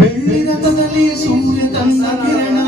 ಬೆಳ್ಳಿದ ಬದಲಿ ಸೂರ್ಯ ತನ್ನ ಕಿರಣ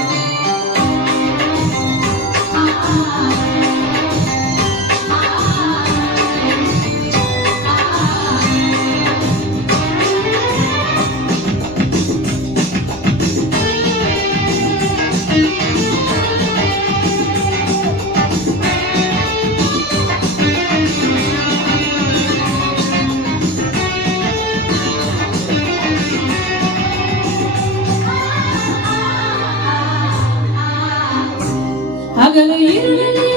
பகல இருளே